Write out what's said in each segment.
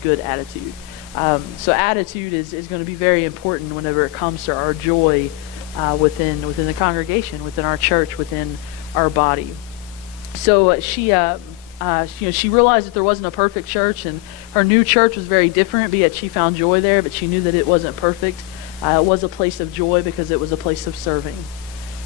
good attitude. So attitude is going to be very important whenever it comes to our joy within the congregation, within our church, within our body. So she realized that there wasn't a perfect church, and her new church was very different, yet she found joy there, but she knew that it wasn't perfect. It was a place of joy because it was a place of serving.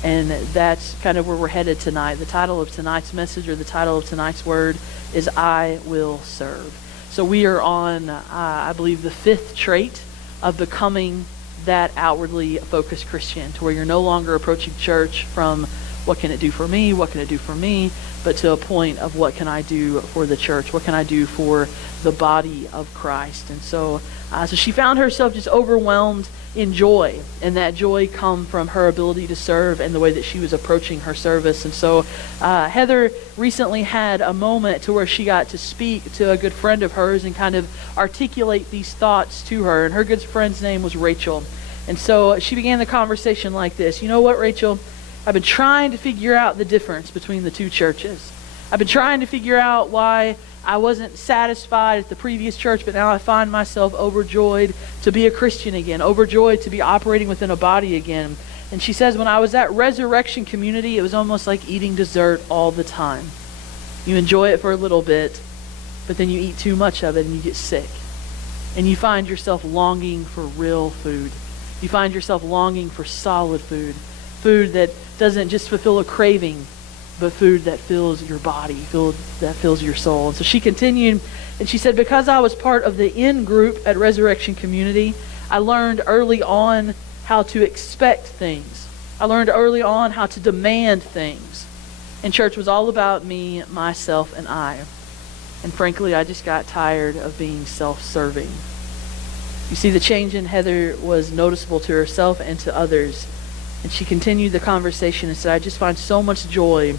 And that's kind of where we're headed tonight. The title of tonight's message, or the title of tonight's word, is I Will Serve. So we are on, I believe, the fifth trait of becoming that outwardly focused Christian, to where you're no longer approaching church from what can it do for me, what can it do for me, but to a point of what can I do for the church, what can I do for the body of Christ. And so she found herself just overwhelmed in joy, and that joy come from her ability to serve and the way that she was approaching her service. And so Heather recently had a moment to where she got to speak to a good friend of hers and kind of articulate these thoughts to her, and her good friend's name was Rachel. And so she began the conversation like this: you know what, Rachel? I've been trying to figure out the difference between the two churches. I've been trying to figure out why I wasn't satisfied at the previous church, but now I find myself overjoyed to be a Christian again, overjoyed to be operating within a body again. And she says, when I was at Resurrection Community, it was almost like eating dessert all the time. You enjoy it for a little bit, but then you eat too much of it and you get sick. And you find yourself longing for real food. You find yourself longing for solid food. Food that doesn't just fulfill a craving, but food that fills your body, food that fills your soul. And so she continued, and she said, because I was part of the in group at Resurrection Community, I learned early on how to expect things. I learned early on how to demand things. And church was all about me, myself, and I. And frankly, I just got tired of being self-serving. You see, the change in Heather was noticeable to herself and to others. And she continued the conversation and said, I just find so much joy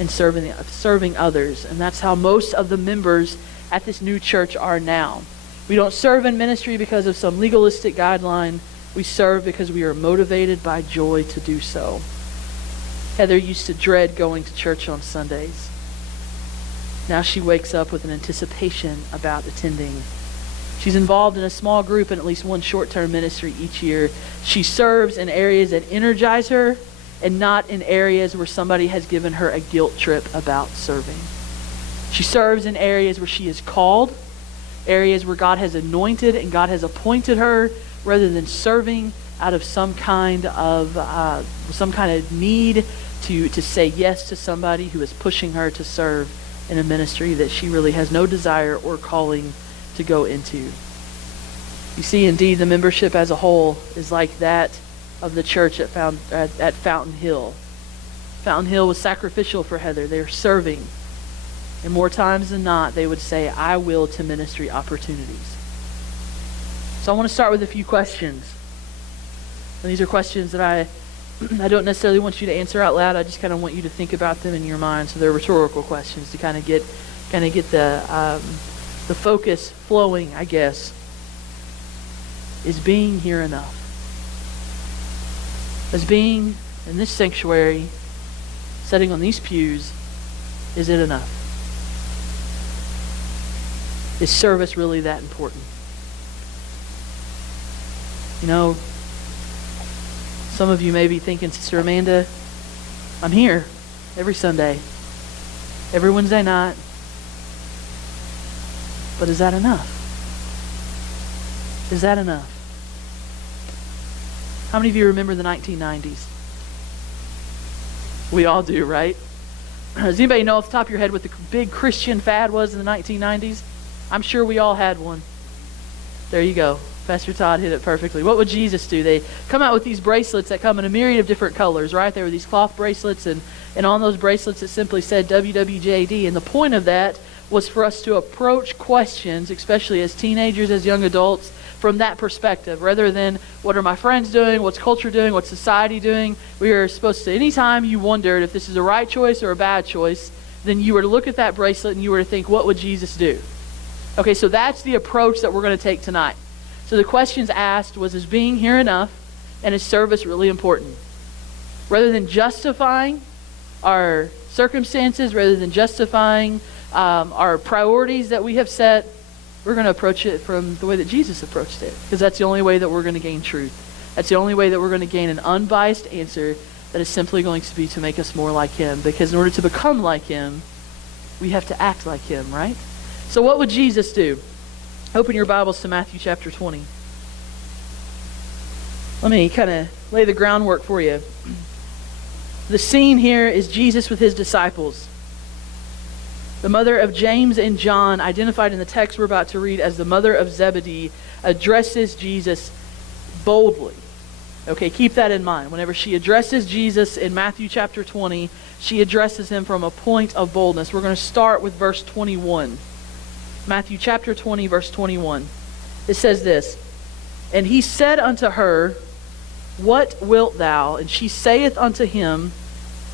in serving others. And that's how most of the members at this new church are now. We don't serve in ministry because of some legalistic guideline. We serve because we are motivated by joy to do so. Heather used to dread going to church on Sundays. Now she wakes up with an anticipation about attending. She's involved in a small group in at least one short-term ministry each year. She serves in areas that energize her and not in areas where somebody has given her a guilt trip about serving. She serves in areas where she is called, areas where God has anointed and God has appointed her, rather than serving out of some kind of need to say yes to somebody who is pushing her to serve in a ministry that she really has no desire or calling to go into. You see, indeed, the membership as a whole is like that of the church at Fountain Hill. Fountain Hill was sacrificial for Heather. They were serving. And more times than not, they would say, I will, to ministry opportunities. So I want to start with a few questions. And these are questions that I don't necessarily want you to answer out loud. I just kind of want you to think about them in your mind. So they're rhetorical questions to kind of get the focus flowing, I guess. Is being here enough? Is being in this sanctuary, sitting on these pews, is it enough? Is service really that important? You know, some of you may be thinking, Sister Amanda, I'm here every Sunday, every Wednesday night, but is that enough? Is that enough? How many of you remember the 1990s? We all do, right? Does anybody know off the top of your head what the big Christian fad was in the 1990s? I'm sure we all had one. There you go. Pastor Todd hit it perfectly. What would Jesus do? They come out with these bracelets that come in a myriad of different colors, right? There were these cloth bracelets, and on those bracelets it simply said WWJD. And the point of that was for us to approach questions, especially as teenagers, as young adults, from that perspective, rather than what are my friends doing, what's culture doing, what's society doing. We are supposed to, anytime you wondered if this is a right choice or a bad choice, then you were to look at that bracelet and you were to think, what would Jesus do? Okay, so that's the approach that we're going to take tonight. So the questions asked was, is being here enough, and is service really important? Rather than justifying our circumstances, rather than justifying our priorities that we have set, We're going to approach it from the way that Jesus approached it, because that's the only way that we're going to gain truth. That's the only way that we're going to gain an unbiased answer that is simply going to be to make us more like him. Because in order to become like him, we have to act like him, right? So what would Jesus do? Open your Bibles to Matthew chapter 20. Let me kind of lay the groundwork for you. The scene here is Jesus with his disciples. The mother of James and John, identified in the text we're about to read as the mother of Zebedee, addresses Jesus boldly. Okay, keep that in mind. Whenever she addresses Jesus in Matthew chapter 20, she addresses him from a point of boldness. We're going to start with verse 21. Matthew chapter 20, verse 21. It says this, "And he said unto her, What wilt thou? And she saith unto him,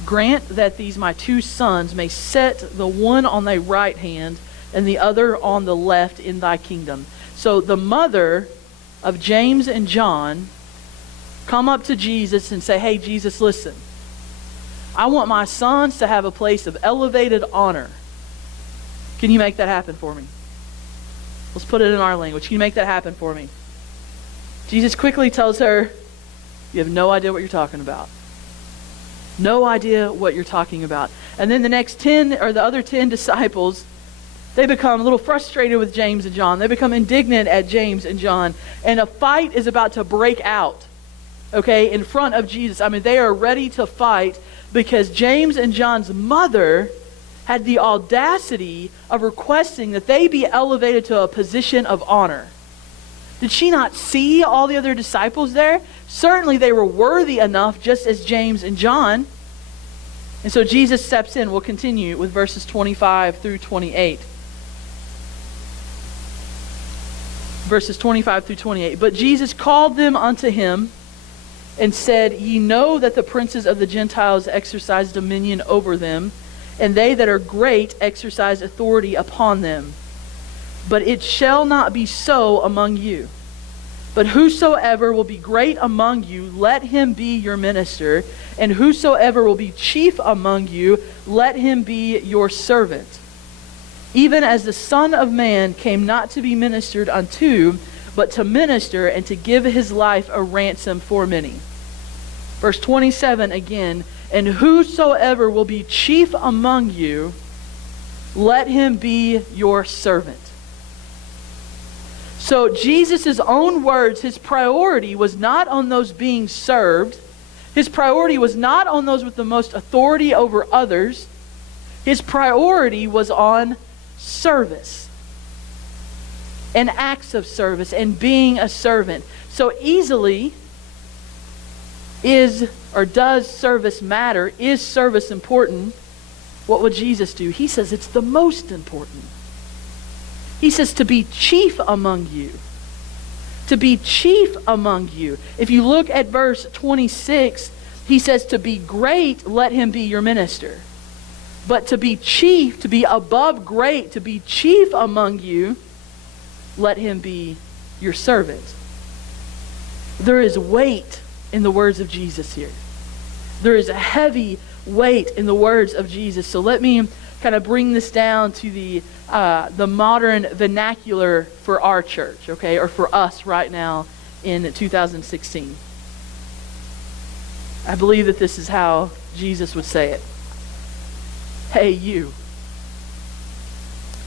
Grant that these my two sons may sit the one on thy right hand and the other on the left in thy kingdom." So the mother of James and John come up to Jesus and say, "Hey, Jesus, listen. I want my sons to have a place of elevated honor. Can you make that happen for me?" Let's put it in our language. Can you make that happen for me? Jesus quickly tells her, "You have no idea what you're talking about. No idea what you're talking about." And then the next 10, or the other 10 disciples, they become a little frustrated with James and John. They become indignant at James and John. And a fight is about to break out, okay, in front of Jesus. I mean, they are ready to fight because James and John's mother had the audacity of requesting that they be elevated to a position of honor. Did she not see all the other disciples there? Certainly they were worthy enough, just as James and John. And so Jesus steps in. We'll continue with verses 25 through 28. Verses 25 through 28. "But Jesus called them unto him and said, Ye know that the princes of the Gentiles exercise dominion over them, and they that are great exercise authority upon them. But it shall not be so among you. But whosoever will be great among you, let him be your minister. And whosoever will be chief among you, let him be your servant. Even as the Son of Man came not to be ministered unto, but to minister and to give his life a ransom for many." Verse 27 again, "And whosoever will be chief among you, let him be your servant." So Jesus' own words, his priority was not on those being served. His priority was not on those with the most authority over others. His priority was on service and acts of service and being a servant. So easily does service matter? Is service important? What would Jesus do? He says it's the most important. He says to be chief among you. To be chief among you. If you look at verse 26, he says to be great, let him be your minister. But to be chief, to be above great, to be chief among you, let him be your servant. There is weight in the words of Jesus here. There is a heavy weight in the words of Jesus. So let me kind of bring this down to the modern vernacular for our church, okay, or for us right now in 2016. I believe that this is how Jesus would say it. Hey, you.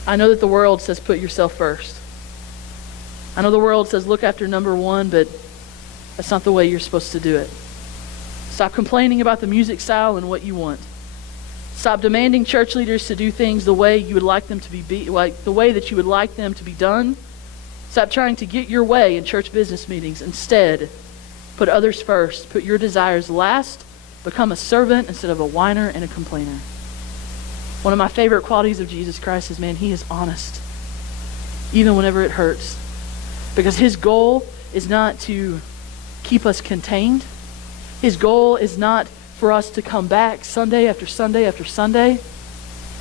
I know that the world says put yourself first. I know the world says look after number one, but that's not the way you're supposed to do it. Stop complaining about the music style and what you want. Stop demanding church leaders to do things the way you would like them to be like the way that you would like them to be done. Stop trying to get your way in church business meetings. Instead, put others first. Put your desires last. Become a servant instead of a whiner and a complainer. One of my favorite qualities of Jesus Christ is, man, he is honest, even whenever it hurts. Because his goal is not to keep us contained. His goal is not for us to come back Sunday after Sunday after Sunday.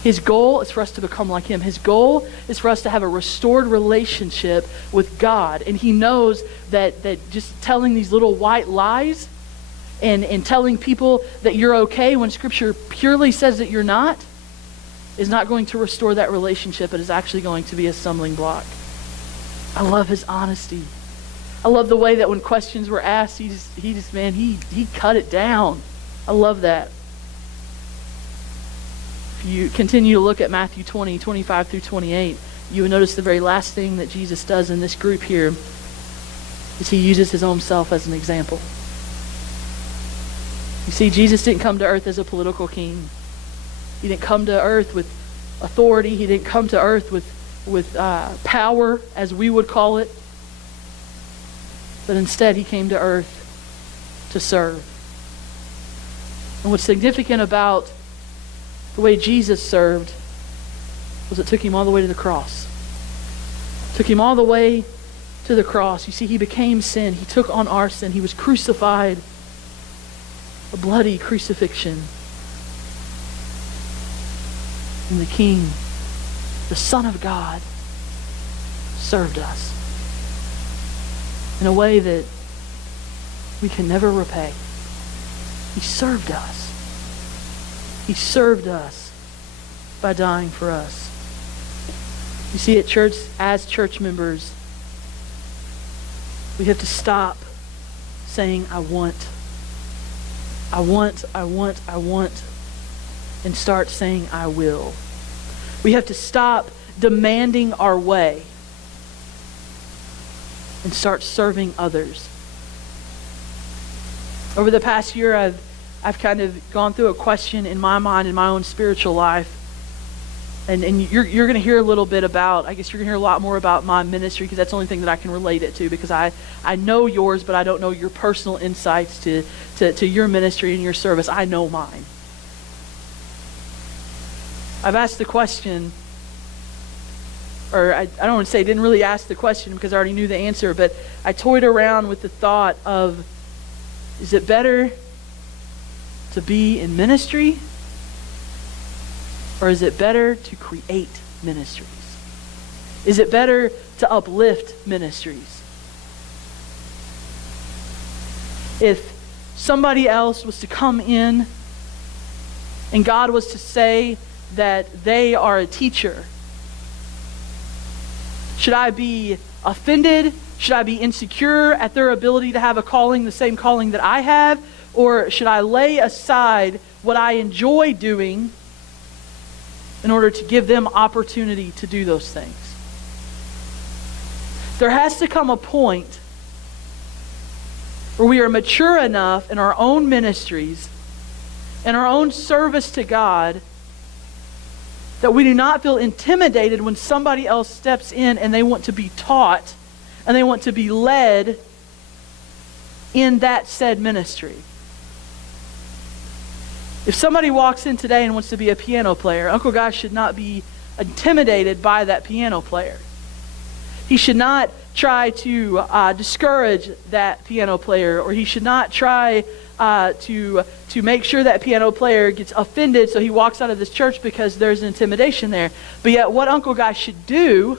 His goal is for us to become like him. His goal is for us to have a restored relationship with God. And he knows that just telling these little white lies and telling people that you're okay when Scripture purely says that you're not is not going to restore that relationship. It is actually going to be a stumbling block. I love his honesty. I love the way that when questions were asked, he cut it down. I love that. If you continue to look at Matthew 20, 25 through 28, you will notice the very last thing that Jesus does in this group here is he uses his own self as an example. You see, Jesus didn't come to earth as a political king. He didn't come to earth with authority. He didn't come to earth with power, as we would call it. But instead, he came to earth to serve. And what's significant about the way Jesus served was it took him all the way to the cross. It took him all the way to the cross. You see, he became sin. He took on our sin. He was crucified, a bloody crucifixion. And the King, the Son of God, served us in a way that we can never repay. He served us. He served us by dying for us. You see, at church, as church members, we have to stop saying, I want, and start saying, I will. We have to stop demanding our way and start serving others. Over the past year, I've kind of gone through a question in my mind, in my own spiritual life. And you're going to hear a little bit about, I guess you're going to hear a lot more about my ministry, because that's the only thing that I can relate it to, because I know yours, but I don't know your personal insights to your ministry and your service. I know mine. I've asked the question, or I don't want to say I didn't really ask the question because I already knew the answer, but I toyed around with the thought of, is it better to be in ministry, or is it better to create ministries? Is it better to uplift ministries? If somebody else was to come in and God was to say that they are a teacher, should I be offended? Should I be insecure at their ability to have a calling, the same calling that I have? Or should I lay aside what I enjoy doing in order to give them opportunity to do those things? There has to come a point where we are mature enough in our own ministries, in our own service to God, that we do not feel intimidated when somebody else steps in and they want to be taught and they want to be led in that said ministry. If somebody walks in today and wants to be a piano player, Uncle Guy should not be intimidated by that piano player. He should not try to discourage that piano player, or he should not try to make sure that piano player gets offended so he walks out of this church because there's an intimidation there. But yet what Uncle Guy should do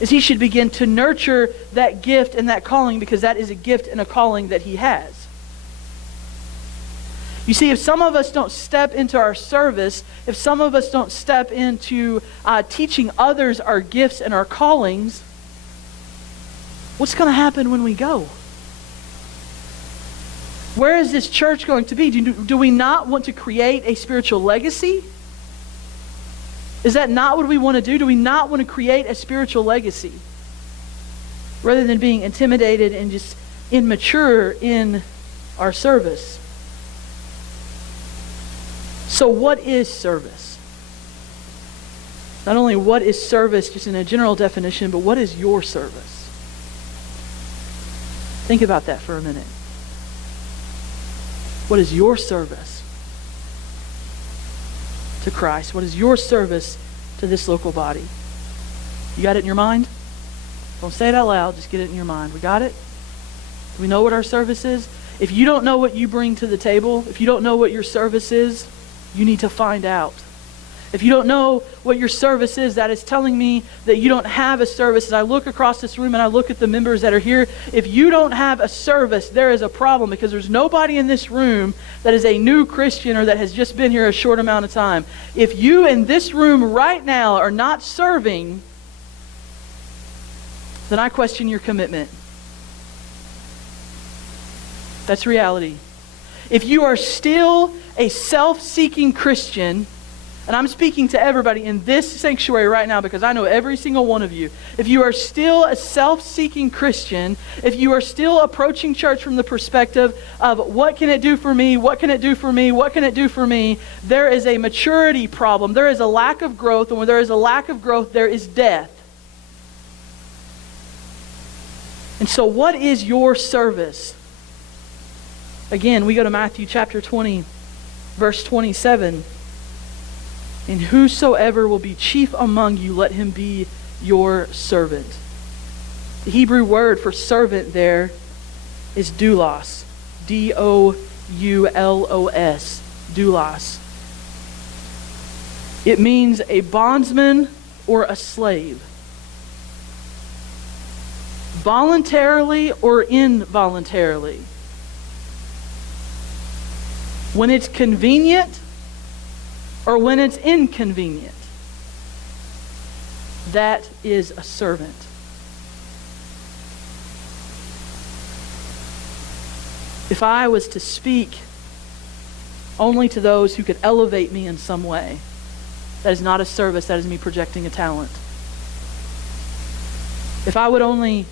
is he should begin to nurture that gift and that calling, because that is a gift and a calling that he has. You see, if some of us don't step into our service, if some of us don't step into teaching others our gifts and our callings, what's going to happen when we go? Where is this church going to be? Do we not want to create a spiritual legacy? Is that not what we want to do? Do we not want to create a spiritual legacy? Rather than being intimidated and just immature in our service. So what is service? Not only what is service just in a general definition, but what is your service? Think about that for a minute. What is your service to Christ? What is your service to this local body? You got it in your mind? Don't say it out loud, just get it in your mind. We got it? Do we know what our service is? If you don't know what you bring to the table, if you don't know what your service is, you need to find out. If you don't know what your service is, that is telling me that you don't have a service. As I look across this room and I look at the members that are here, if you don't have a service, there is a problem, because there's nobody in this room that is a new Christian or that has just been here a short amount of time. If you in this room right now are not serving, then I question your commitment. That's reality. If you are still a self-seeking Christian, and I'm speaking to everybody in this sanctuary right now because I know every single one of you. If you are still a self-seeking Christian, if you are still approaching church from the perspective of what can it do for me, what can it do for me, what can it do for me, there is a maturity problem. There is a lack of growth, and when there is a lack of growth, there is death. And so what is your service? Again, we go to Matthew chapter 20, verse 27. And whosoever will be chief among you, let him be your servant. The Hebrew word for servant there is doulos. D-O-U-L-O-S. Doulos. It means a bondsman or a slave. Voluntarily or involuntarily. When it's convenient or when it's inconvenient. That is a servant. If I was to speak only to those who could elevate me in some way, that is not a service, that is me projecting a talent. If I would only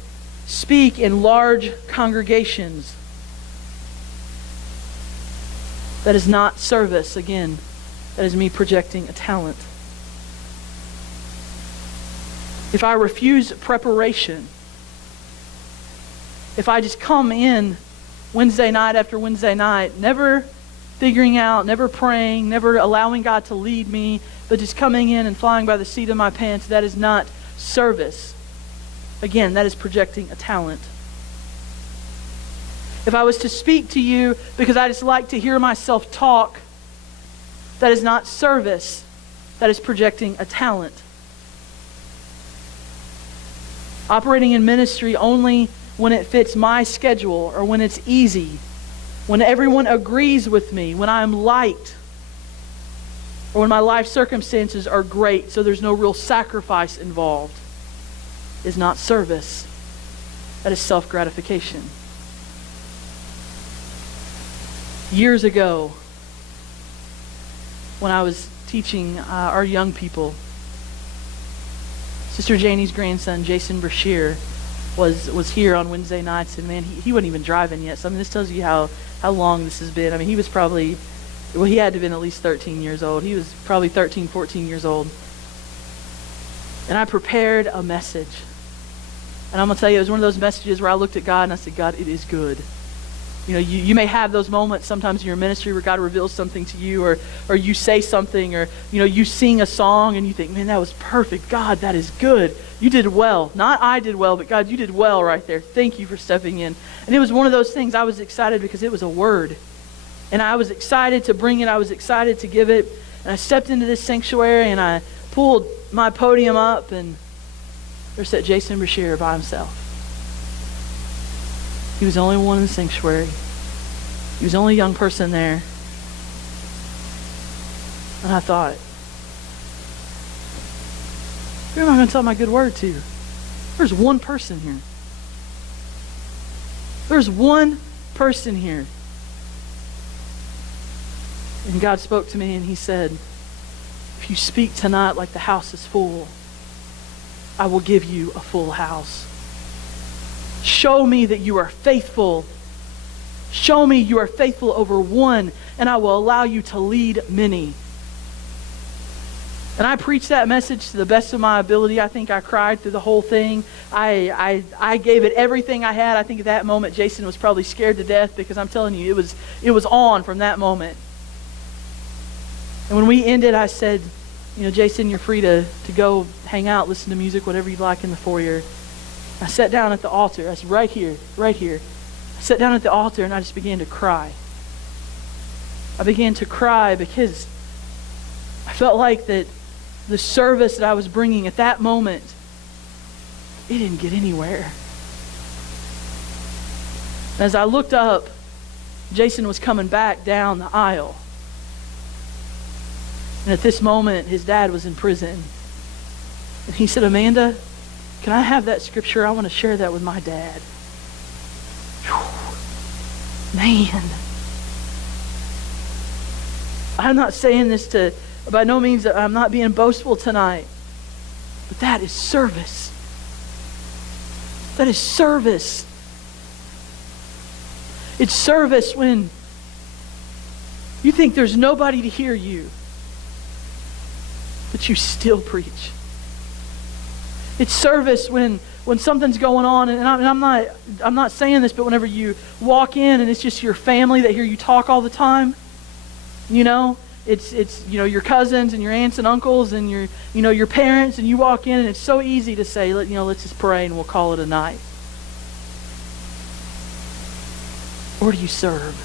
speak in large congregations, that is not service, again. That is me projecting a talent. If I refuse preparation, if I just come in Wednesday night after Wednesday night, never figuring out, never praying, never allowing God to lead me, but just coming in and flying by the seat of my pants, that is not service. Again, that is projecting a talent. If I was to speak to you because I just like to hear myself talk, that is not service. That is projecting a talent. Operating in ministry only when it fits my schedule or when it's easy, when everyone agrees with me, when I'm liked, or when my life circumstances are great so there's no real sacrifice involved, is not service. That is self-gratification. Years ago, when I was teaching our young people, Sister Janie's grandson, Jason Brashear, was here on Wednesday nights, and man, he wasn't even driving yet. So I mean, this tells you how long this has been. I mean, he was probably, well, he had to have been at least 13 years old. He was probably 13, 14 years old. And I prepared a message. And I'm going to tell you, it was one of those messages where I looked at God and I said, God, it is good. You know, you may have those moments sometimes in your ministry where God reveals something to you, or you say something, or you know, you sing a song and you think, man, that was perfect. God, that is good. You did well. Not I did well, but God, you did well right there. Thank you for stepping in. And it was one of those things. I was excited because it was a word. And I was excited to bring it. I was excited to give it. And I stepped into this sanctuary and I pulled my podium up, and there sat Jason Brashear by himself. He was the only one in the sanctuary. He was the only young person there. And I thought, who am I going to tell my good word to? There's one person here. There's one person here. And God spoke to me and he said, if you speak tonight like the house is full, I will give you a full house. Show me that you are faithful. Show me you are faithful over one, and I will allow you to lead many. And I preached that message to the best of my ability. I think I cried through the whole thing. I gave it everything I had. I think at that moment Jason was probably scared to death, because I'm telling you, it was on from that moment. And when we ended, I said, you know, Jason, you're free to go hang out, listen to music, whatever you'd like in the foyer. I sat down at the altar. I said, right here. I sat down at the altar and I just began to cry. I began to cry because I felt like that the service that I was bringing at that moment, it didn't get anywhere. And as I looked up, Jason was coming back down the aisle. And at this moment, his dad was in prison. And he said, Amanda, Can I have that scripture? I want to share that with my dad. Whew. Man. I'm not saying this to, by no means, I'm not being boastful tonight. But that is service. That is service. It's service when you think there's nobody to hear you, but you still preach. It's service when something's going on, and I'm not saying this, but whenever you walk in and it's just your family that hear you talk all the time, it's your cousins and your aunts and uncles and your parents, and you walk in and it's so easy to say, let's just pray and we'll call it a night. Or do you serve?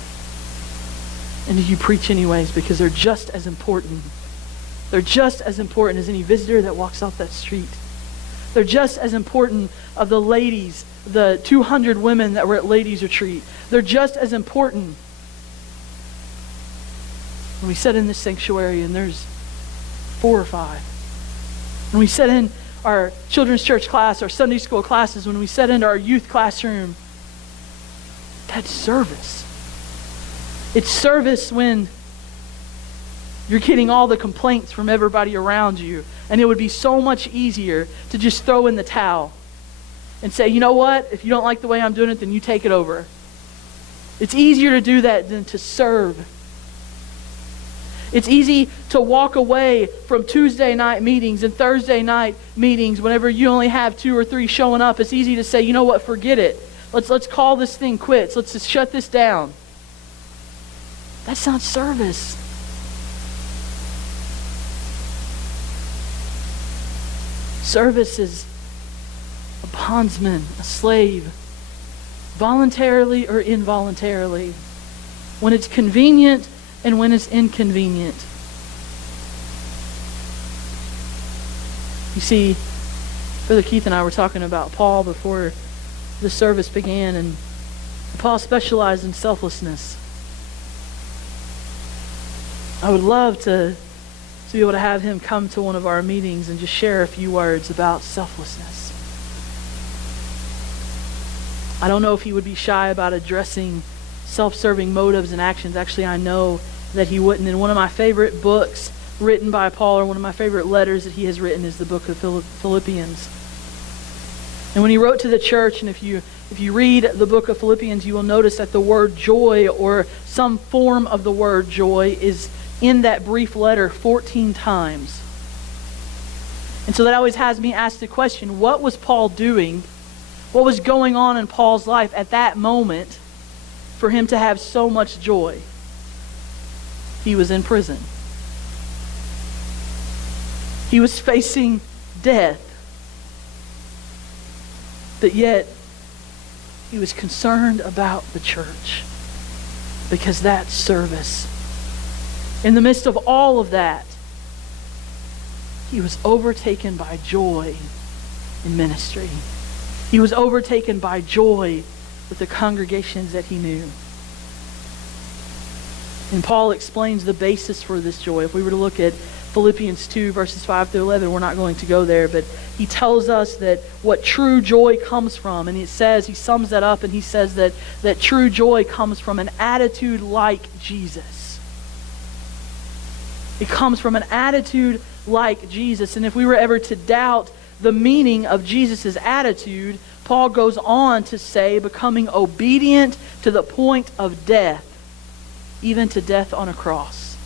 And do you preach anyways? Because they're just as important. They're just as important as any visitor that walks off that street. They're just as important of the ladies, the 200 women that were at ladies' retreat. They're just as important. When we sit in this sanctuary and there's 4 or 5. When we sit in our children's church class, our Sunday school classes, when we sit into our youth classroom, that's service. It's service when you're getting all the complaints from everybody around you, and it would be so much easier to just throw in the towel and say, you know what? If you don't like the way I'm doing it, then you take it over. It's easier to do that than to serve. It's easy to walk away from Tuesday night meetings and Thursday night meetings whenever you only have 2 or 3 showing up. It's easy to say, you know what? Forget it. Let's call this thing quits. Let's just shut this down. That's not service. Service is a bondsman, a slave, voluntarily or involuntarily, when it's convenient and when it's inconvenient. You see, Brother Keith and I were talking about Paul before the service began, and Paul specialized in selflessness. I would love to be able to have him come to one of our meetings and just share a few words about selflessness. I don't know if he would be shy about addressing self-serving motives and actions. Actually, I know that he wouldn't. And one of my favorite books written by Paul, or one of my favorite letters that he has written, is the book of Philippians. And when he wrote to the church, and if you read the book of Philippians, you will notice that the word joy, or some form of the word joy, is in that brief letter 14 times. And so that always has me ask the question, what was Paul doing? What was going on in Paul's life at that moment for him to have so much joy? He was in prison. He was facing death. But yet, he was concerned about the church, because that's service. In the midst of all of that, he was overtaken by joy in ministry. He was overtaken by joy with the congregations that he knew. And Paul explains the basis for this joy. If we were to look at Philippians 2, verses 5 through 11, we're not going to go there, but he tells us that what true joy comes from, and he sums that up, and he says that true joy comes from an attitude like Jesus. It comes from an attitude like Jesus. And if we were ever to doubt the meaning of Jesus' attitude, Paul goes on to say, becoming obedient to the point of death, even to death on a cross.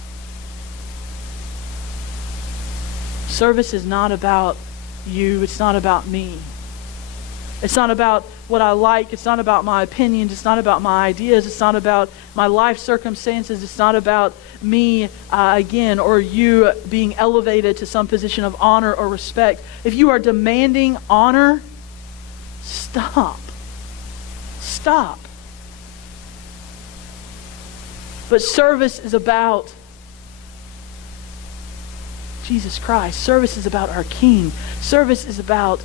Service is not about you. It's not about me. It's not about what I like. It's not about my opinions. It's not about my ideas. It's not about my life circumstances. It's not about me, again, or you being elevated to some position of honor or respect. If you are demanding honor, stop. Stop. But service is about Jesus Christ. Service is about our King. Service is about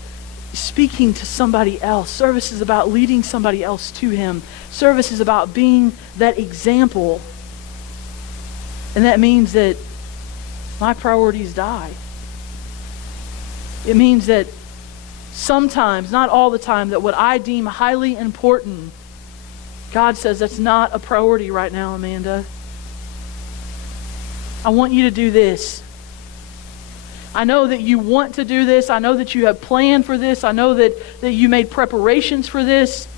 speaking to somebody else. Service is about leading somebody else to Him. Service is about being that example. And that means that my priorities die. It means that sometimes, not all the time, that what I deem highly important, God says that's not a priority right now, Amanda. I want you to do this. I know that you want to do this. I know that you have planned for this. I know that you made preparations for this.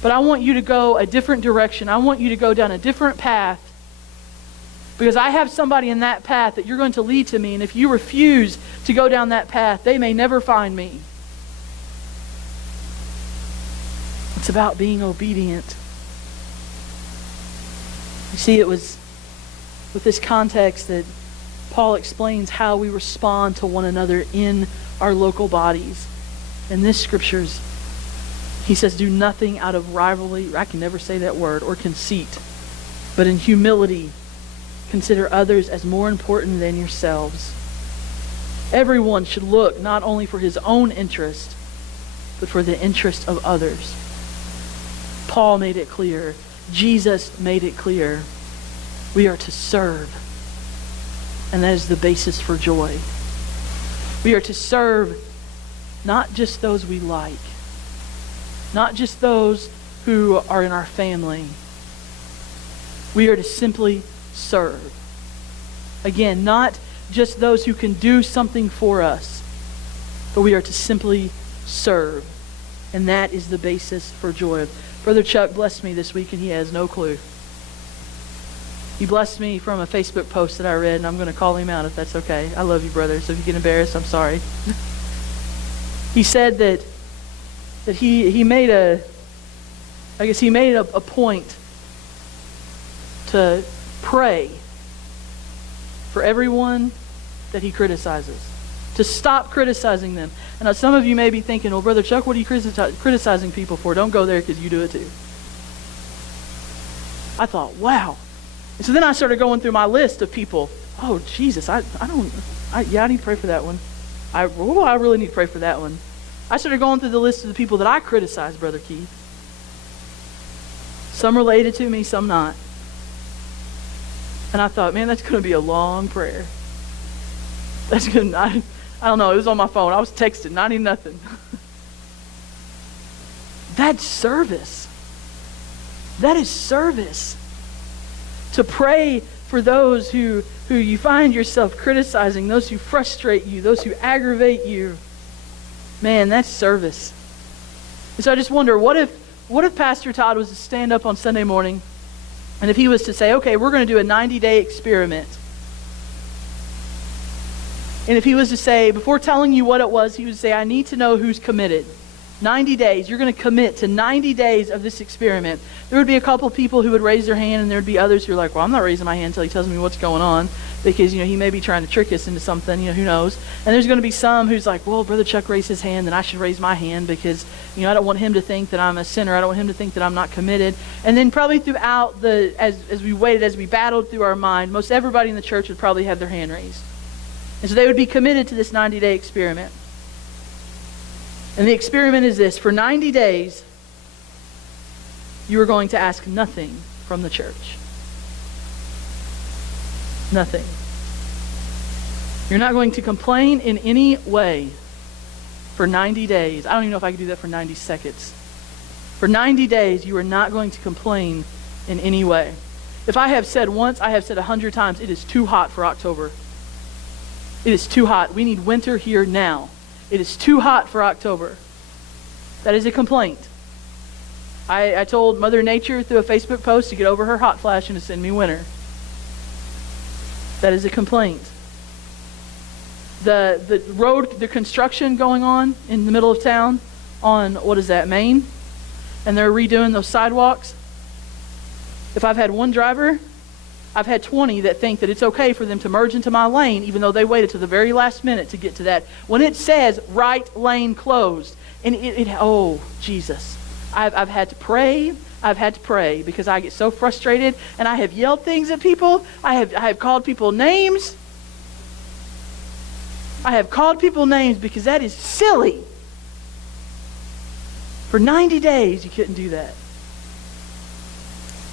But I want you to go a different direction. I want you to go down a different path. Because I have somebody in that path that you're going to lead to me. And if you refuse to go down that path, they may never find me. It's about being obedient. You see, it was with this context that Paul explains how we respond to one another in our local bodies. In this scriptures, he says, do nothing out of rivalry, I can never say that word, or conceit, but in humility, consider others as more important than yourselves. Everyone should look not only for his own interest, but for the interest of others. Paul made it clear. Jesus made it clear. We are to serve. And that is the basis for joy. We are to serve not just those we like, not just those who are in our family. We are to simply serve. Again, not just those who can do something for us, but we are to simply serve. And that is the basis for joy. Brother Chuck blessed me this week and he has no clue. He blessed me from a Facebook post that I read, and I'm going to call him out if that's okay. I love you, brother, so if you get embarrassed, I'm sorry. He said that he made a point to pray for everyone that he criticizes, to stop criticizing them. And now some of you may be thinking, well, Brother Chuck, what are you criticizing people for? Don't go there because you do it too. I thought, wow. And so then I started going through my list of people. Oh, Jesus, I need to pray for that one. I really need to pray for that one. I started going through the list of the people that I criticize, Brother Keith. Some related to me, some not. And I thought, man, that's going to be a long prayer. That's good. I don't know. It was on my phone. I was texting, not even nothing. That's service. That is service. To pray for those who you find yourself criticizing, those who frustrate you, those who aggravate you. Man, that's service. And so I just wonder, what if Pastor Todd was to stand up on Sunday morning and if he was to say, okay, we're going to do a 90-day experiment. And if he was to say, before telling you what it was, he would say, I need to know who's committed. 90 days. You're going to commit to 90 days of this experiment. There would be a couple people who would raise their hand, and there would be others who are like, well, I'm not raising my hand until he tells me what's going on, because, he may be trying to trick us into something, who knows. And there's going to be some who's like, well, Brother Chuck raised his hand, then I should raise my hand because, I don't want him to think that I'm a sinner. I don't want him to think that I'm not committed. And then probably throughout as we battled through our mind, most everybody in the church would probably have their hand raised. And so they would be committed to this 90-day experiment. And the experiment is this. For 90 days, you are going to ask nothing from the church. Nothing. You're not going to complain in any way for 90 days. I don't even know if I could do that for 90 seconds. For 90 days, you are not going to complain in any way. If I have said once, I have said 100 times, it is too hot for October. It is too hot. We need winter here now. It is too hot for October. That is a complaint. I told Mother Nature through a Facebook post to get over her hot flash and to send me winter. That is a complaint. The road, the construction going on in the middle of town on, Main? And they're redoing those sidewalks. If I've had one driver, I've had 20 that think that it's okay for them to merge into my lane even though they waited to the very last minute to get to that. When it says right lane closed, and oh, Jesus. I've had to pray. I've had to pray because I get so frustrated and I have yelled things at people. I have called people names. I have called people names because that is silly. For 90 days, you couldn't do that.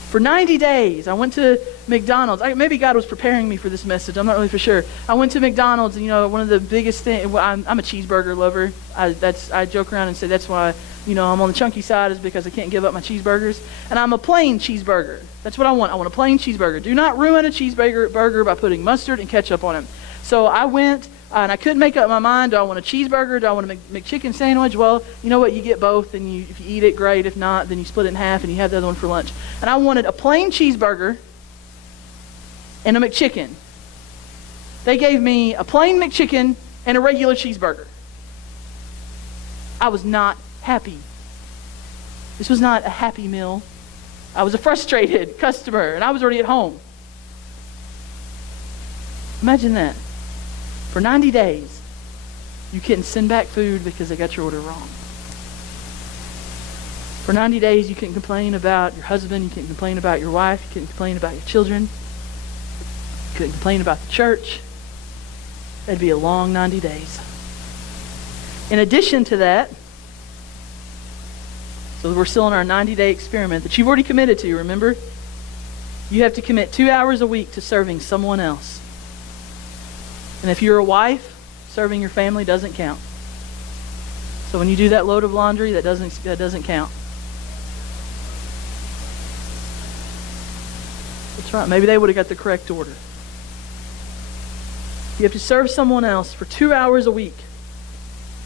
For 90 days, I went to McDonald's. Maybe God was preparing me for this message. I'm not really for sure. I went to McDonald's, and one of the biggest things, I'm a cheeseburger lover. I joke around and say that's why, I'm on the chunky side, is because I can't give up my cheeseburgers. And I'm a plain cheeseburger. That's what I want. I want a plain cheeseburger. Do not ruin a cheeseburger by putting mustard and ketchup on it. So I went, and I couldn't make up my mind. Do I want a cheeseburger? Do I want a McChicken sandwich? Well, you know what? You get both, and if you eat it, great. If not, then you split it in half, and you have the other one for lunch. And I wanted a plain cheeseburger and a McChicken. They gave me a plain McChicken and a regular cheeseburger. I was not happy. This was not a happy meal. I was a frustrated customer, and I was already at home. Imagine that. For 90 days, you couldn't send back food because they got your order wrong. For 90 days, you couldn't complain about your husband, you couldn't complain about your wife, you couldn't complain about your children, you couldn't complain about the church. That'd be a long 90 days. In addition to that, so we're still in our 90-day experiment that you've already committed to, remember? You have to commit 2 hours a week to serving someone else. And if you're a wife, serving your family doesn't count. So when you do that load of laundry, that doesn't count. That's right. Maybe they would have got the correct order. You have to serve someone else for 2 hours a week.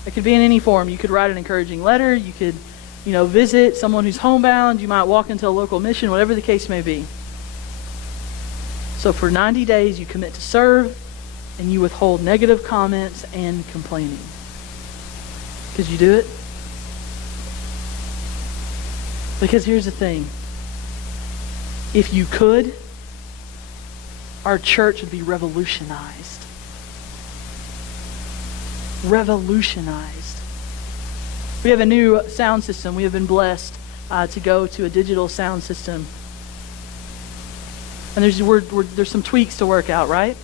It could be in any form. You could write an encouraging letter. You could, visit someone who's homebound. You might walk into a local mission, whatever the case may be. So for 90 days, you commit to serve, and you withhold negative comments and complaining. Could you do it? Because here's the thing. If you could, our church would be revolutionized. Revolutionized. We have a new sound system. We have been blessed to go to a digital sound system. And there's some tweaks to work out, right?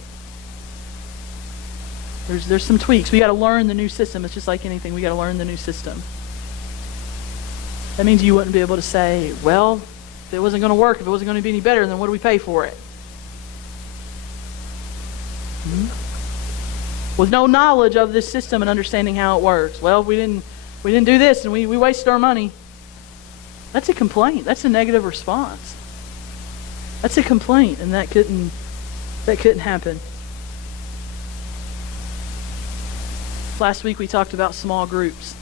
There's some tweaks. We got to learn the new system. It's just like anything. We got to learn the new system. That means you wouldn't be able to say, well, if it wasn't going to work, if it wasn't going to be any better, then what do we pay for it? With no knowledge of this system and understanding how it works. Well, we didn't do this, and we wasted our money. That's a complaint. That's a negative response. That's a complaint, and that couldn't happen. Last week we talked about small groups.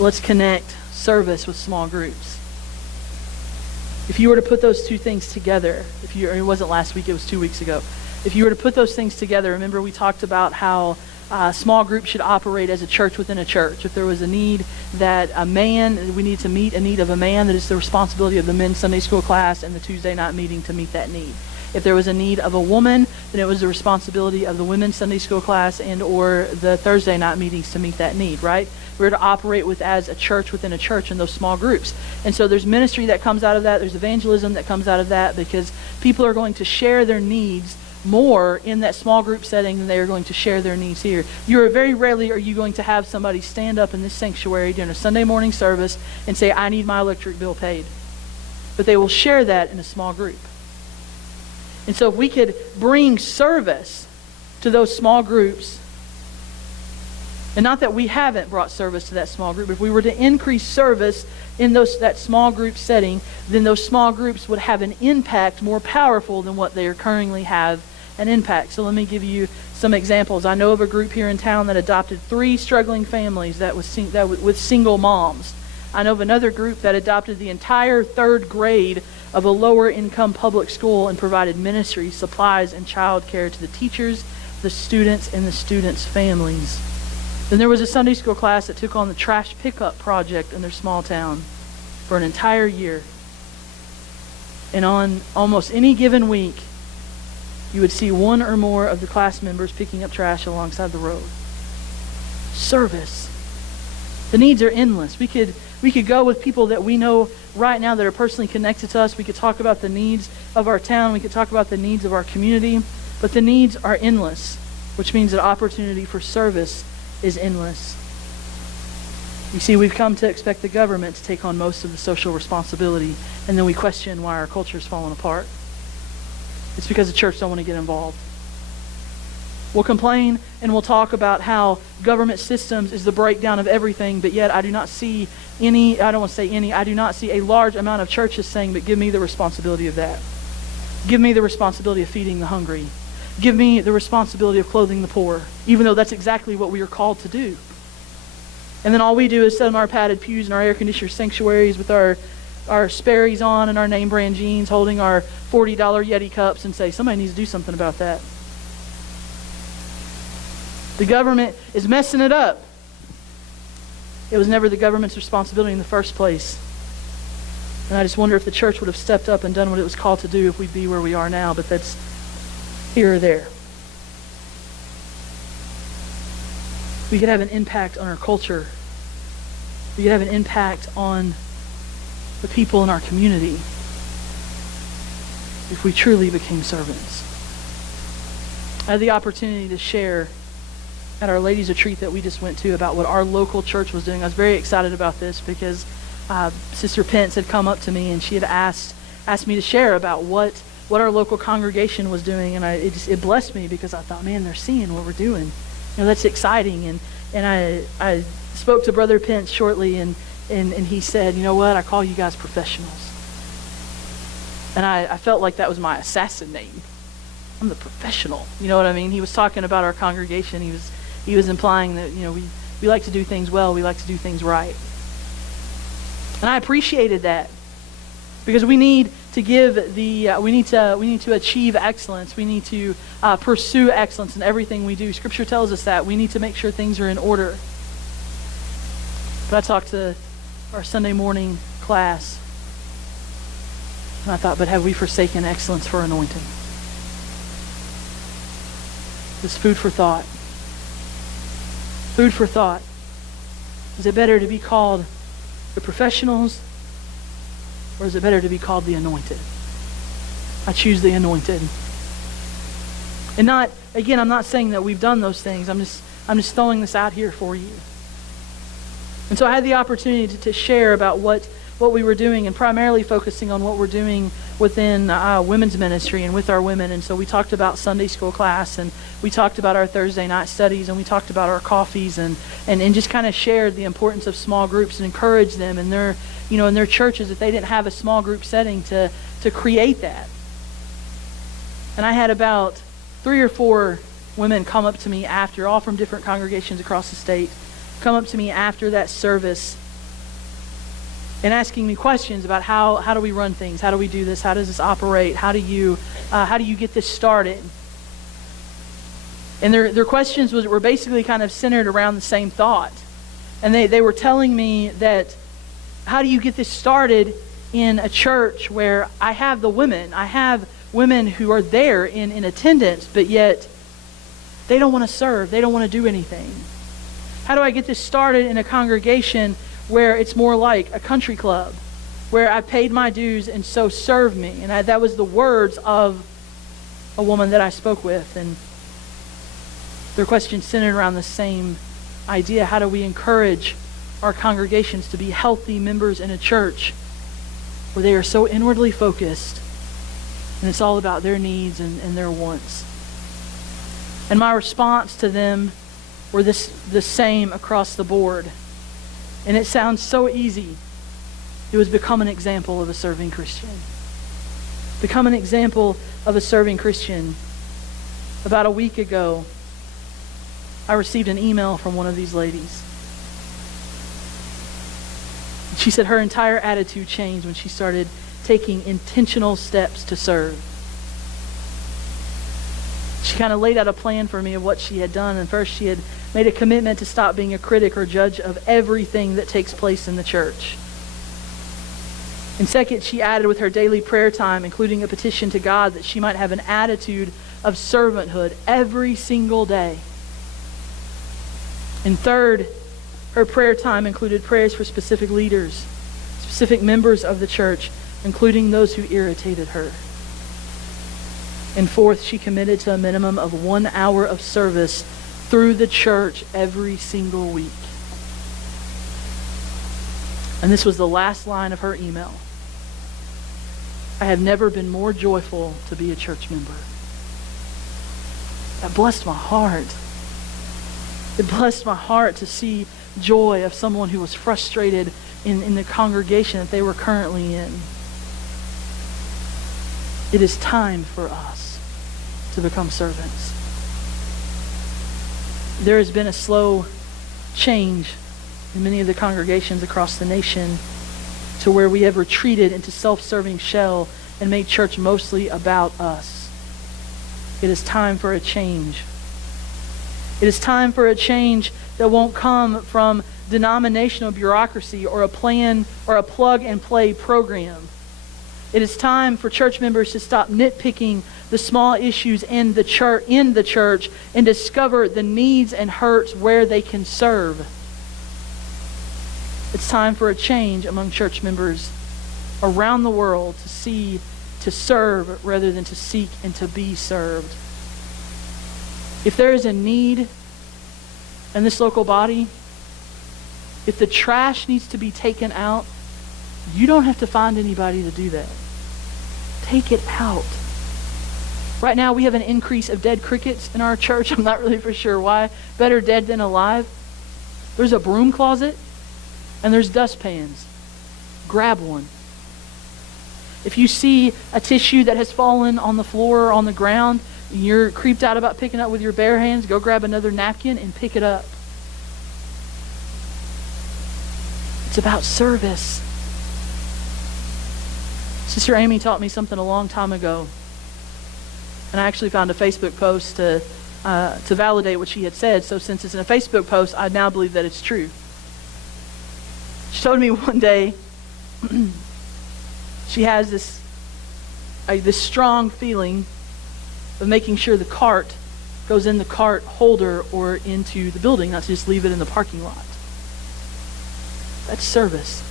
Let's connect service with small groups. If you were to put those two things together, it wasn't last week, it was 2 weeks ago. If you were to put those things together, remember we talked about how small groups should operate as a church within a church. If there was a need that we need to meet a need of a man, that is the responsibility of the men's Sunday school class and the Tuesday night meeting to meet that need. If there was a need of a woman, then it was the responsibility of the women's Sunday school class and or the Thursday night meetings to meet that need, right? We're to operate as a church within a church in those small groups. And so there's ministry that comes out of that. There's evangelism that comes out of that, because people are going to share their needs more in that small group setting than they are going to share their needs here. Very rarely are you going to have somebody stand up in this sanctuary during a Sunday morning service and say, I need my electric bill paid. But they will share that in a small group. And so if we could bring service to those small groups, and not that we haven't brought service to that small group, if we were to increase service in that small group setting, then those small groups would have an impact more powerful than what they currently have an impact. So let me give you some examples. I know of a group here in town that adopted 3 struggling families with single moms. I know of another group that adopted the entire 3rd grade of a lower income public school and provided ministry, supplies, and child care to the teachers, the students, and the students' families. Then there was a Sunday school class that took on the trash pickup project in their small town for an entire year. And on almost any given week, you would see one or more of the class members picking up trash alongside the road. Service. The needs are endless. We could go with people that we know right now that are personally connected to us. We could talk about the needs of our town. We could talk about the needs of our community. But the needs are endless, which means that opportunity for service is endless. You see, we've come to expect the government to take on most of the social responsibility, and then we question why our culture is falling apart. It's because the church don't want to get involved. We'll complain and we'll talk about how government systems is the breakdown of everything, but yet I do not see I do not see a large amount of churches saying, but give me the responsibility of that. Give me the responsibility of feeding the hungry. Give me the responsibility of clothing the poor, even though that's exactly what we are called to do. And then all we do is sit in our padded pews and our air-conditioned sanctuaries with our Sperry's on and our name brand jeans, holding our $40 Yeti cups and say, somebody needs to do something about that. The government is messing it up. It was never the government's responsibility in the first place. And I just wonder if the church would have stepped up and done what it was called to do if we'd be where we are now, but that's here or there. We could have an impact on our culture. We could have an impact on the people in our community if we truly became servants. I had the opportunity to share at our ladies' retreat that we just went to about what our local church was doing. I was very excited about this because Sister Pence had come up to me and she had asked me to share about what our local congregation was doing, and it blessed me because I thought, man, they're seeing what we're doing. That's exciting. And I spoke to Brother Pence shortly, and he said, you know what, I call you guys professionals. And I felt like that was my assassin name. I'm the professional. You know what I mean? He was talking about our congregation. He was implying that, we like to do things well, we like to do things right. And I appreciated that because we need to we need to achieve excellence. We need to pursue excellence in everything we do. Scripture tells us that we need to make sure things are in order. But I talked to our Sunday morning class, and I thought, but have we forsaken excellence for anointing? It's food for thought. Food for thought. Is it better to be called the professionals, or is it better to be called the anointed? I choose the anointed. And I'm not saying that we've done those things. I'm just throwing this out here for you. And so I had the opportunity to share about what we were doing, and primarily focusing on what we're doing within women's ministry and with our women. And so we talked about Sunday school class, and we talked about our Thursday night studies, and we talked about our coffees, and just kind of shared the importance of small groups and encouraged them in their churches, if they didn't have a small group setting, to create that. And I had about 3 or 4 women come up to me after, all from different congregations across the state, come up to me after that service and asking me questions about how do we run things, how do we do this, how does this operate, how do you get this started. And their questions were basically kind of centered around the same thought. And they were telling me that, how do you get this started in a church where I have women who are there in attendance, but yet they don't want to serve, they don't want to do anything. How do I get this started in a congregation where it's more like a country club, where I paid my dues and so serve me? And that was the words of a woman that I spoke with. And their question centered around the same idea. How do we encourage our congregations to be healthy members in a church where they are so inwardly focused and it's all about their needs and their wants? And my response to them were the same across the board. And it sounds so easy. It was become an example of a serving Christian. Become an example of a serving Christian. About a week ago, I received an email from one of these ladies. She said her entire attitude changed when she started taking intentional steps to serve. She kind of laid out a plan for me of what she had done. And first, she had made a commitment to stop being a critic or judge of everything that takes place in the church. And second, she added with her daily prayer time, including a petition to God that she might have an attitude of servanthood every single day. And third, her prayer time included prayers for specific leaders, specific members of the church, including those who irritated her. And fourth, she committed to a minimum of 1 hour of service through the church every single week. And this was the last line of her email. I have never been more joyful to be a church member. That blessed my heart. It blessed my heart to see joy of someone who was frustrated in the congregation that they were currently in. It is time for us to become servants. There has been a slow change in many of the congregations across the nation to where we have retreated into self-serving shell and made church mostly about us. It is time for a change. It is time for a change that won't come from denominational bureaucracy or a plan or a plug-and-play program. It is time for church members to stop nitpicking the small issues in the church and discover the needs and hurts where they can serve. It's time for a change among church members around the world to serve rather than to seek and to be served. If there is a need in this local body, if the trash needs to be taken out, you don't have to find anybody to do that. Take it out. Right now we have an increase of dead crickets in our church. I'm not really for sure why. Better dead than alive. There's a broom closet and there's dustpans. Grab one. If you see a tissue that has fallen on the floor or on the ground, and you're creeped out about picking it up with your bare hands, go grab another napkin and pick it up. It's about service. Sister Amy taught me something a long time ago. And I actually found a Facebook post to validate what she had said. So since it's in a Facebook post, I now believe that it's true. She told me one day she has this strong feeling of making sure the cart goes in the cart holder or into the building, not to just leave it in the parking lot. That's service.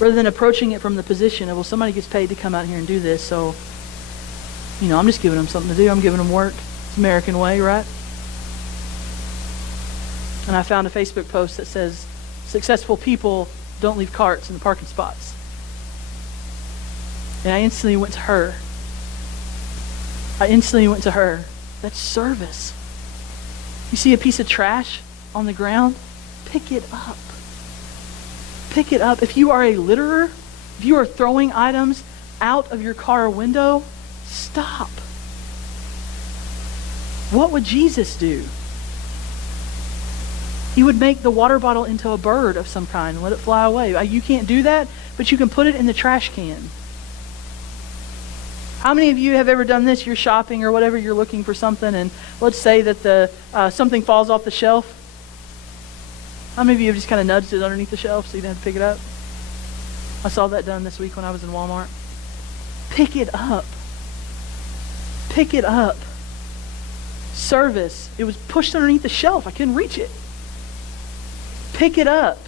Rather than approaching it from the position of, well, somebody gets paid to come out here and do this, so, I'm just giving them something to do. I'm giving them work. It's the American way, right? And I found a Facebook post that says, successful people don't leave carts in the parking spots. And I instantly went to her. That's service. You see a piece of trash on the ground? Pick it up. Pick it up. If you are a litterer, if you are throwing items out of your car window, stop. What would Jesus do? He would make the water bottle into a bird of some kind and let it fly away. You can't do that, but you can put it in the trash can. How many of you have ever done this? You're shopping or whatever, you're looking for something, and let's say that something falls off the shelf. How many of you have just kind of nudged it underneath the shelf so you didn't have to pick it up? I saw that done this week when I was in Walmart. Pick it up. Pick it up. Service. It was pushed underneath the shelf. I couldn't reach it. Pick it up.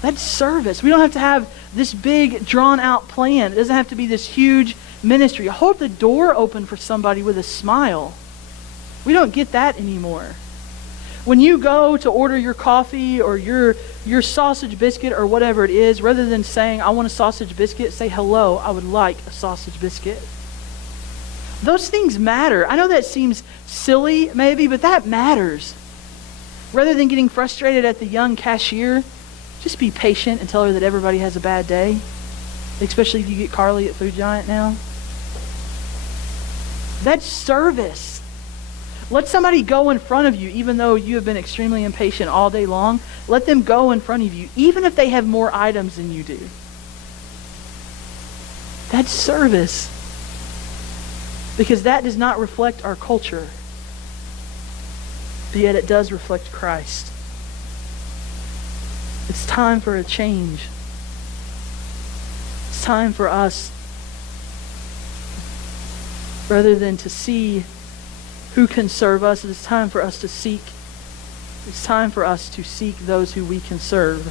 That's service. We don't have to have this big, drawn-out plan. It doesn't have to be this huge ministry. Hold the door open for somebody with a smile. We don't get that anymore. When you go to order your coffee or your sausage biscuit or whatever it is, rather than saying, I want a sausage biscuit, say, hello, I would like a sausage biscuit. Those things matter. I know that seems silly maybe, but that matters. Rather than getting frustrated at the young cashier, just be patient and tell her that everybody has a bad day. Especially if you get Carly at Food Giant now. That's service. Let somebody go in front of you, even though you have been extremely impatient all day long. Let them go in front of you, even if they have more items than you do. That's service. Because that does not reflect our culture. But yet it does reflect Christ. It's time for a change. It's time for us, rather than to see who can serve us, it is time for us to seek. It's time for us to seek those who we can serve.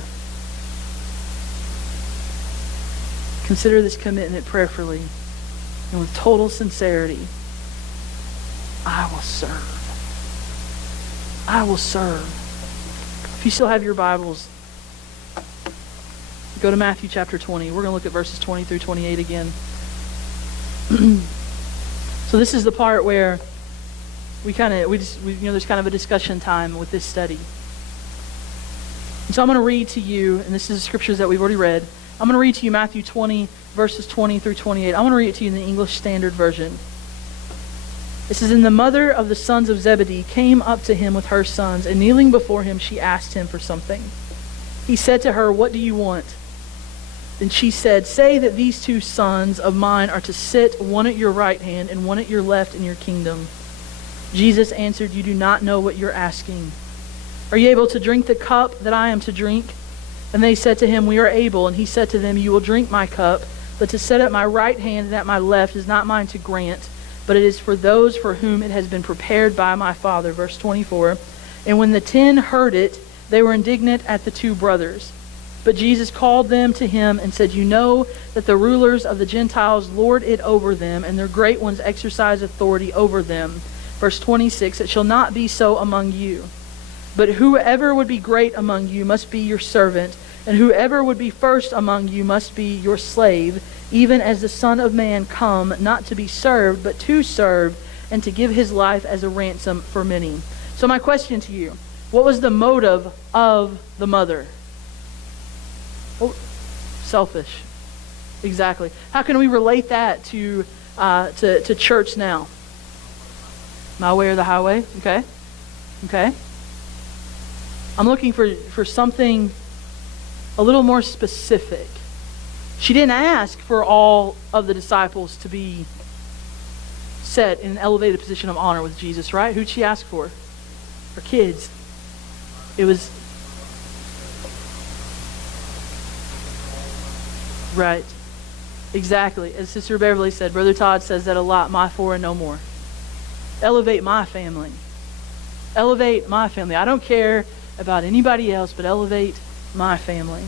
Consider this commitment prayerfully and with total sincerity. I will serve. I will serve. If you still have your Bibles, go to Matthew chapter 20. We're going to look at verses 20 through 28 again. So this is the part where there's kind of a discussion time with this study. And so I'm going to read to you, and this is the scriptures that we've already read. I'm going to read to you Matthew 20, verses 20 through 28. I'm going to read it to you in the English Standard Version. It says, "And the mother of the sons of Zebedee came up to him with her sons, and kneeling before him, she asked him for something. He said to her, 'What do you want?' Then she said, 'Say that these two sons of mine are to sit, one at your right hand and one at your left in your kingdom.' Jesus answered, 'You do not know what you're asking. Are you able to drink the cup that I am to drink?' And they said to him, 'We are able.' And he said to them, 'You will drink my cup, but to sit at my right hand and at my left is not mine to grant, but it is for those for whom it has been prepared by my Father.'" Verse 24. "And when the 10 heard it, they were indignant at the two brothers. But Jesus called them to him and said, 'You know that the rulers of the Gentiles lord it over them, and their great ones exercise authority over them.' Verse 26, 'It shall not be so among you. But whoever would be great among you must be your servant, and whoever would be first among you must be your slave, even as the Son of Man come, not to be served, but to serve, and to give his life as a ransom for many.'" So my question to you, what was the motive of the mother? Oh, selfish. Exactly. How can we relate that to church now? My way or the highway? Okay. I'm looking for something a little more specific. She didn't ask for all of the disciples to be set in an elevated position of honor with Jesus, right? Who'd she ask for? Her kids. It was... Right. Exactly. As Sister Beverly said, Brother Todd says that a lot, my four and no more. Elevate my family. Elevate my family. I don't care about anybody else, but elevate my family.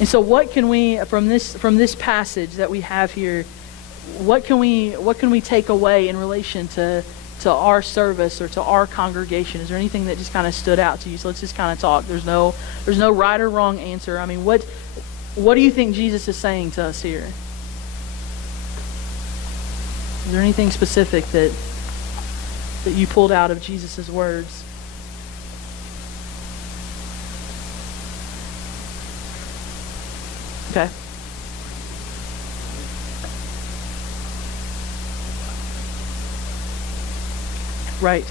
And so what can we, from this passage that we have here, what can we take away in relation to our service or to our congregation? Is there anything that just kind of stood out to you? So let's just kind of talk. There's no right or wrong answer. I mean, what do you think Jesus is saying to us here? Is there anything specific that you pulled out of Jesus' words? Okay. Right.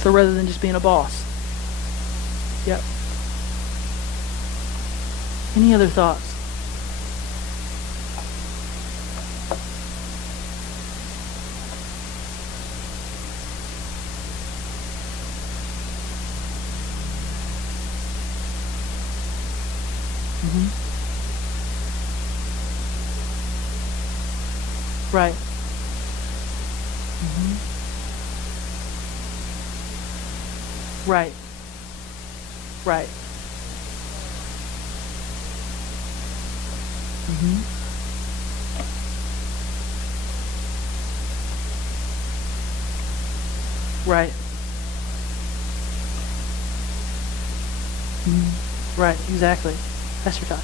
So rather than just being a boss. Yep. Any other thoughts? Right. Right. Right. Right. Right, exactly. Pastor Todd.